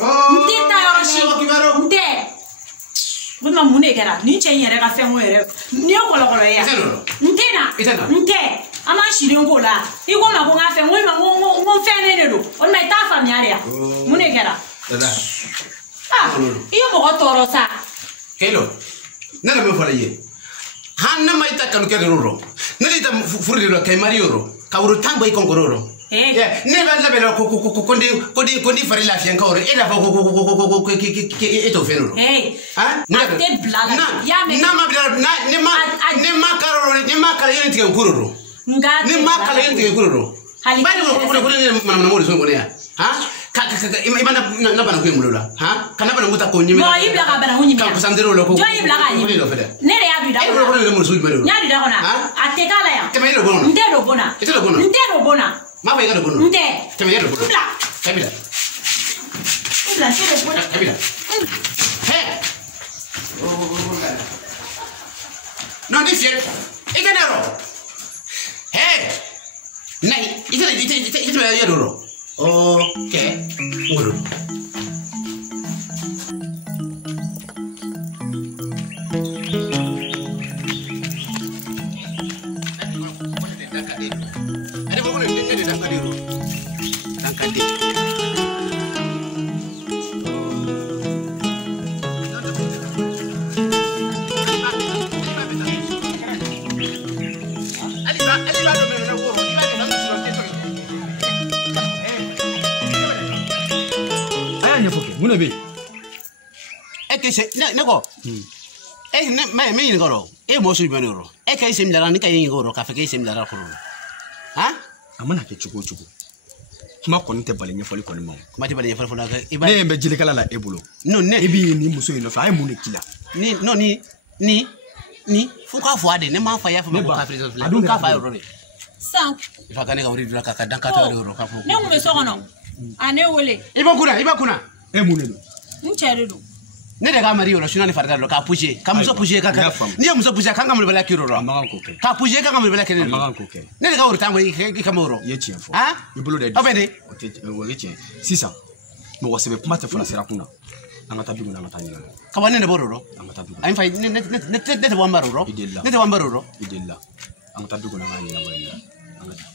Nte ta yɔrɔ si. Nte. Ko ma mun de kɛra? Ni cɛ in yɛrɛ ka fɛn ko yɛrɛ. Ni ye kɔlɔkɔlɔ ye. Nte na. Nte. An ma silen ko la. I ko ma ko n ka fɛn. N ko fɛn ne de don. O tuma i t'a faamuya de ya. Mun de kɛra? Ah, i ye mɔgɔ tɔɔrɔ sa. Kelo. Ne yɛrɛ bɛ fɔ ye. Han ne ma ita kanu kɛ yɔrɔ. Ne de ta furu de la kay mari yɔrɔ. Ka woro tan boy konkoro yɔrɔ. Ne ba labɛn ko di fari lafiya ka yɔrɔ. E da fɔ ko e to fɛn yɔrɔ. Han? Na tɛ bila la. Ya mɛn. Na ma bila ne ma kala yɛrɛ tigɛ kuro yɔrɔ. Nga ne ma kala yɛrɛ tigɛ kuro yɔrɔ. Hali ba ko ne mana mo de so ko ne ya. Han? I mana na bana ko mulo la. Han? Kana bana muta ko nyimi. Bon i bila ka bana ko nyimi. Ka pasandero lo ko. Jɔn i bila ka nyimi. Ne de y'a bi da. E ko ne mo so jumɛn. Nya di da kɔnɔ. A tɛ k'a la yan. Tɛmɛ yɛrɛ bɔnna. N tɛ don bɔnna. I tɛ don bɔnna. N tɛ don bɔnna. Ma fɔ i ka don bɔnna. N tɛ. Tɛmɛ yɛrɛ bɔnna. Bila. Kabila. Bila n tɛ don bɔnna. Kabila. Hɛ. Non ni fier. I ka naro. Hɛ. Nai, i tɛ yɛrɛ ro. OK. Ngoro. Muna be. Eke se ne ko. Ne me yin goro. E mo so ibane ro. Eke se mi dara ni ka yin goro ka fe ke se mi dara ko ro. Ha? Amana ke chugo. Kuma ko nte bale nyefoli ko ni mo. Kuma te bale nyefoli na ka ne be jile kala la ebulo. No ne. Ibi ni muso yin no fa ai mu ne kila. Ni fu ka fo ade ne ma fa ya fa ma ko ka frezo fle. Adu ka fa ro ne. San. Ifa ka ne ka wuri dura ka dan ka ta ro ka fo. Ne mun be so kono. Ane wole. Iba kuna. E mu ne do. N cɛ de don. Ne de ka mari yɔrɔ suna ni farida lo ka pousser ka muso pousser ka ni ye muso pousser kan ka mun bala kiro ro ka pousser kan ka mun bala kiro ne de ka woro tango i ka moro ye tiɲɛ fɔ ha i bolo de obede o ye tiɲɛ sisan mɔgɔ sɛbɛ kuma tɛ fana sira kunna an ka taa dugu an ka taa ɲinana ka bɔ ne de bɔrɔ ro an ka taa dugu an fa ne tɛ bɔ mbaro ro ne tɛ bɔ mbaro ro i delila an ka taa dugu an ka ɲinabɔ yen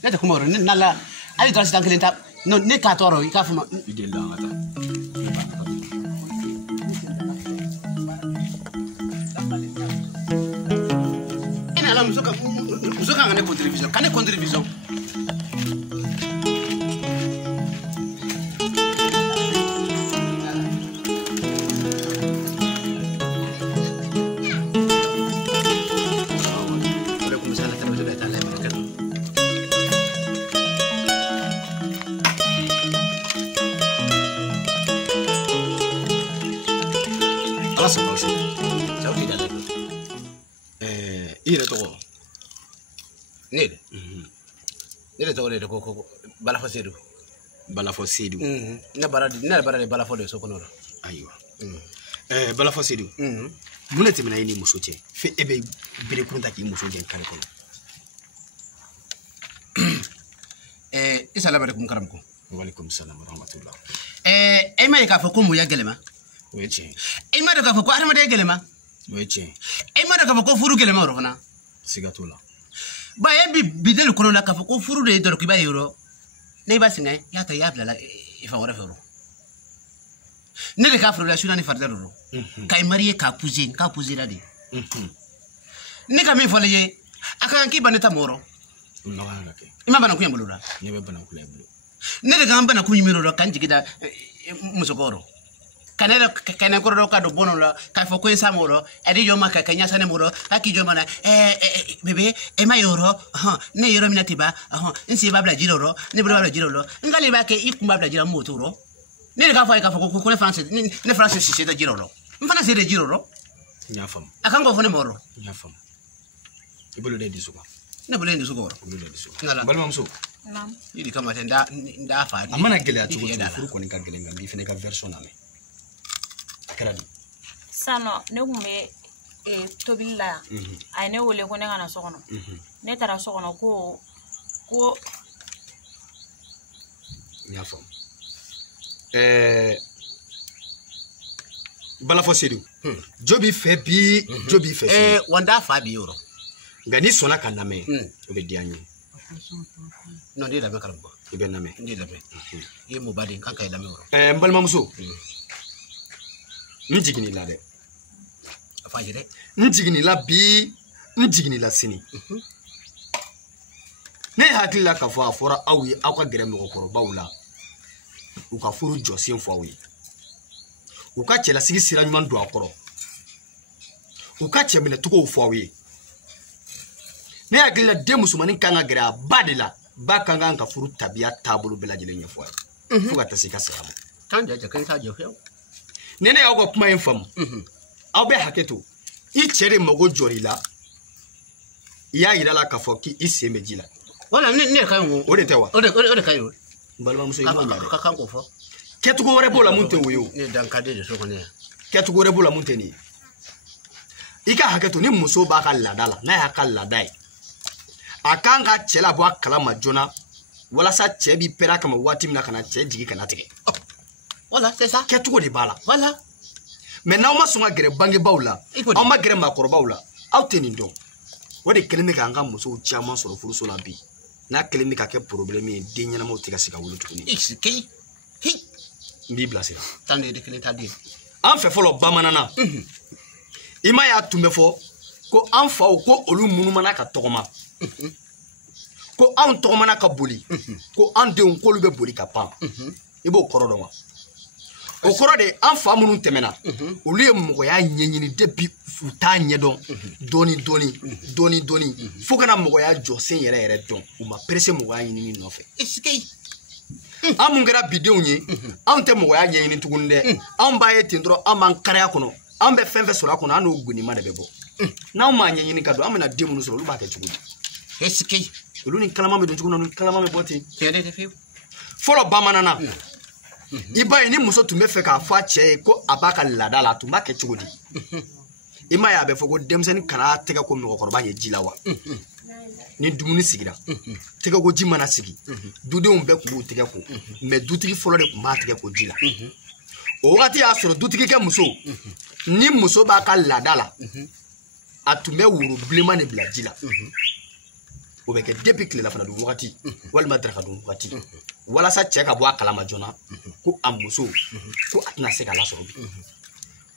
ne tɛ kuma ro ne nala ali dɔrɔn sitan kelen ta no ne ka tɔɔrɔ i k'a fɔ ma i delila an ka taa muso kan ka ne contribution ka ne contribution ala sago i yɛrɛ tɔgɔ ne de tɔgɔ de ko balafɔ sedu balafɔ sedu ne bara de balafɔ de so kɔnɔ ayiwa balafɔ sedu mun de tɛmɛna i ni muso cɛ fo e bɛ berekurun ta k'i muso gɛn kare kɔnɔ isa labarikum karamko waalaikum salam wa rahmatullah e ma ye k'a fɔ ko muya gɛlɛma o ye tiɲɛ e ma dɔn k'a fɔ ko adamadenya gɛlɛma o ye tiɲɛ e ma dɔn k'a fɔ ko furu gɛlɛma yɔrɔ fana siga t'o la ba e bi bideli kɔnɔ la k'a fɔ ko furu de ye dɔrɔn k'i b'a ye yɔrɔ ne b'a sɛgɛn i y'a ta i y'a bila i fa wɛrɛ fɛ yɔrɔ ne de k'a furu la suna ni farida yɔrɔ k'a marié k'a pousser la de ne ka min fɔli ye a ka kan k'i ban ne ta mɔgɔ i ma banakun ye bolo la ne bɛ banakun ye bolo ne de kan banakun ɲimi yɔrɔ kan jigi da musokɔrɔ ka ne kɔrɔ dɔ ka don bɔnɔ la k'a fɔ ko n sa mɔgɔ a di jɔ ma ka ɲasa ne mɔgɔ a k'i jɔ ma na bebe e ma yɔrɔ ne yɔrɔ min na ten ba n sen b'a bila ji rɔ ne bolo b'a bila ji rɔ n k'ale b'a kɛ i kun b'a bila ji la n b'o t'o rɔ ne de k'a fɔ a ye k'a fɔ ko ne fana se sise tɛ ji rɔ n fana se de ji rɔ n y'a faamu a kan k'o fɔ ne mɔgɔ n y'a faamu i bolo de dusu kan ne bolo ye dusu kɔrɔ i bolo de dusu kan balimamuso i de kama tɛ n t'a fa a mana gɛlɛya cogo cogo furu kɔni ka gɛlɛn nka n b'i fana ka version lamɛn a kɛra di sano ne kun bɛ tobili la yan a ye ne wele ko ne ka na so kɔnɔ ne taara so kɔnɔ ko n y'a faamu balafo sedu jobi fe bi jobi fe wanda fa bi yoro ngani sona kaname obe dianyi non di la me karam ko ibe name ndi la me ye mo badi kan kay la me woro mbalma muso njigini la de fa jere njigini la bi njigini la sini ne hakila ka fo afora awi akwa gere me kokoro bawula u ka furu josin fo awi u ka chela sigi sira nyuma do akoro u ka chemene tuko fo awi ne hakila de musumani kanga gere badila ba kanga ka furu tabia tabulu belajile nyefo fu ka tasika samu kan ja kan sa jo nene ya ko kuma infam aw be haketo I chere mogo jorila ya irala ka fo ki isemejila wala ne kan wo o de tewa o de kai wo balma muso imo nyare ka kan ko fo ketugo wore bola munte wo ne dan kade de so ko ne ketugo wore bola munte ni ika haketo ni muso ba ka ladala na ya ka ladai akanga chela bo akala majona wala sa chebi pera kama wati mina kana che jigi kana tege wala c'est ça ketugo de bala voilà maintenant ma sunga gere bange bawla on ma gere makoro bawla awteni ndo wode kelemi ka anga muso chama soro furuso la bi na kelemi ka ke problème de nyana mo tiga sika wulu tukuni xiki hi mbi blasira tande de kelenta di an fe folo bamanana ima ya tumbe fo ko an fa ko olu munumana ka togoma ko an togomana ka boli ko an de on ko lu be boli ka pam ibo korodo wa o koro de an fa munun temena olu ye mogo ya nyenyini depuis futa nyedon doni fo kana mogo ya josen yere don o ma presse mogo ya nyini no fe iski an mun kɛra bidenw ye an tɛ mɔgɔya ɲɛɲini tuguni dɛ an b'a ye ten dɔrɔn an b'an kariya kɔnɔ an bɛ fɛn fɛn sɔrɔ a kɔnɔ an n'o gonima de bɛ bɔ n'anw m'a ɲɛɲini ka don an bɛna den minnu sɔrɔ olu b'a kɛ cogo di iski olu ni kalama bɛ don cogo min na kalama bɛ bɔ ten tiɲɛ de fiyewu fɔlɔ bamanana i b'a ye ni muso tun bɛ fɛ k'a fɔ a cɛ ye ko a b'a ka laada la a tun b'a kɛ cogo di i m'a ye a bɛ fɔ ko denmisɛnnin kana tɛgɛ ko mɔgɔkɔrɔba ye ji la wa ni dumuni sigira tɛgɛ ko ji mana sigi dudenw bɛɛ kun b'u tɛgɛ ko mais dutigi fɔlɔ de kun b'a tɛgɛ ko ji la o wagati y'a sɔrɔ dutigi kɛ muso ni muso b'a ka laada la a tun bɛ woro bilenman de bila ji la o bɛ kɛ depuis tilelafana dun wagati walima daraka dun wagati walasa cɛ ka bɔ a kalama joona ko a muso ko a tɛna se k'a lasɔrɔ bi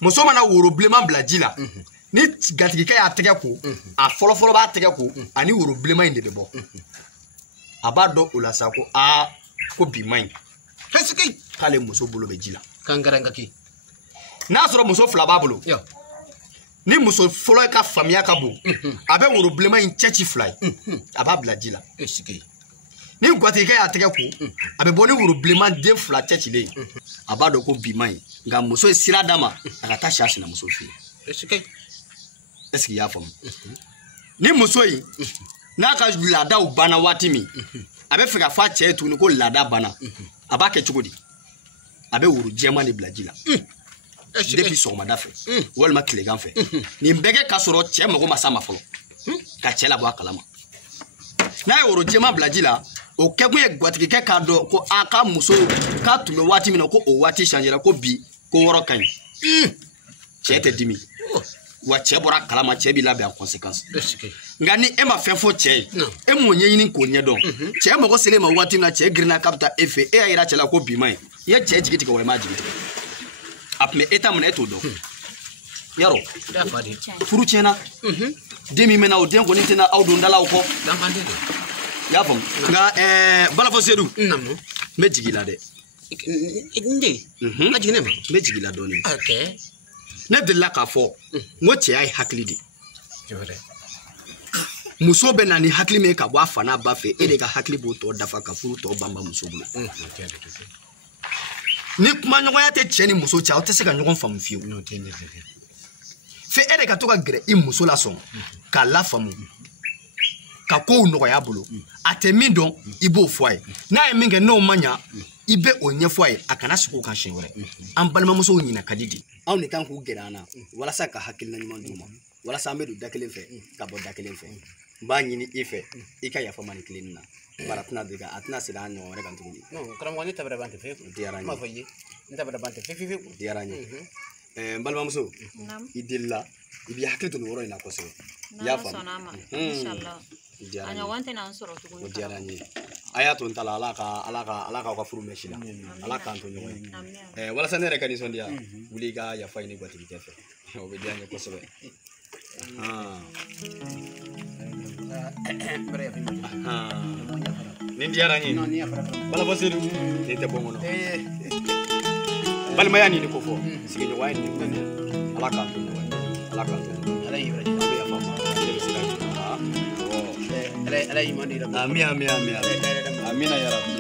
muso mana woro bilenman bila ji la ni gatigikɛ y'a tɛgɛ ko a fɔlɔfɔlɔ b'a tɛgɛ ko ani woro bilenman in de bɛ bɔ a b'a dɔn o la sa ko aa ko bi man ɲi k'ale muso bolo bɛ ji la kangarangaki n'a sɔrɔ muso fila b'a bolo ni muso fɔlɔ ka faamuya ka bon a bɛ woro bilenman in cɛci fila ye a b'a bila ji la ni gatigikɛ y'a tɛgɛ ko a bɛ bɔ ni woro bilenman den fila cɛcilen a b'a dɔn ko bi man ɲi nka muso ye sira d'a ma a ka taa si a sinamuso fɛ yen est-ce qu'il y a faamu ni muso yi n'a ka laadaw banna waati min a bɛ fɛ ka fɔ a cɛ ye tuguni ko laada banna a b'a kɛ cogo di a bɛ woro jɛman de bila ji la depuis sɔgɔmada fɛ walima tilegan fɛ nin bɛɛ kɛ k'a sɔrɔ cɛ mago ma s'a ma fɔlɔ ka cɛ labɔ a kalama n'a ye woro jɛman bila ji la o kɛkun ye gatigikɛ k'a dɔn ko a ka muso k'a tun bɛ waati min na ko o waati changera ko bi ko wɔrɔ ka ɲi cɛ tɛ dimi wa cɛ bɔra kalama cɛ b'i labɛn a conséquence nka ni e ma fɛn fɔ cɛ ye e m'o ɲɛɲini k'o ɲɛdɔn cɛ mago selen ma waati min na cɛ girinna k'a bɛ taa e fɛ e y'a yira cɛ la ko bi ma ɲi i ye cɛ jigi tigɛ wa i m'a jigi tigɛ a tun bɛ état min na e t'o dɔn yarɔ furu tiɲɛna den min bɛ na o den kɔni tɛna aw don dalaw kɔ i y'a faamu nka balafɔ sedu n bɛ jigi la dɛ n bɛ jigi la dɔɔnin ne delila k'a fɔ n ko cɛya ye hakili de muso bɛ na ni hakili min ye ka bɔ a fa n'a ba fɛ e de ka hakili b'o tɔ dafa ka furu tɔ banba muso bolo ni kumaɲɔgɔnya tɛ cɛ ni muso cɛ aw tɛ se ka ɲɔgɔn faamu fiyewu fɛ e de ka to ka gɛrɛ i muso la sɔn k'a lafaamu ka kow nɔgɔya bolo a tɛ min dɔn i b'o fɔ a ye n'a ye min kɛ n'o ma ɲa i bɛ o ɲɛfɔ a ye a kana sigi o kan siɲɛ wɛrɛ an balimamusow ɲinɛ ka di de anw de kan k'u gɛrɛ an na walasa ka hakilina ɲuman d'u ma walasa an bɛ don da kelen fɛ ka bɔ da kelen fɛ n b'a ɲini i fɛ i ka yafa ma nin tilenni na bara tɛna deli a tɛna segin an ɲɔgɔn wɛrɛ kan tuguni karamɔgɔ ne tabara ban tɛ fɛn o diyara n ye n b'a fɔ i ye n tabara ban tɛ fɛn o diyara n ye balimamuso i delila i b'i hakili to nin yɔrɔ in na kosɛbɛ i y'a faamu o diyara n ye a y'a to n ta la ala k'aw ka furu mɛn si la ala k'an to ɲɔgɔn ye walasa ne yɛrɛ ka nisɔndiya wuli i ka yafa ɲini gwatigikɛ fɛ o bɛ diya n ye kosɛbɛ nin diyara n ye balaba sedu nin tɛ bɔ n kɔnɔ balimaya nin ko fɔ sigiɲɔgɔnya nin ko nin ala k'an to ɲɔgɔn ye ala k'an to ɲɔgɔn ye ala y'i yɛrɛ a bɛ yafa ma ne bɛ se ka ala y'i man di amina yarabi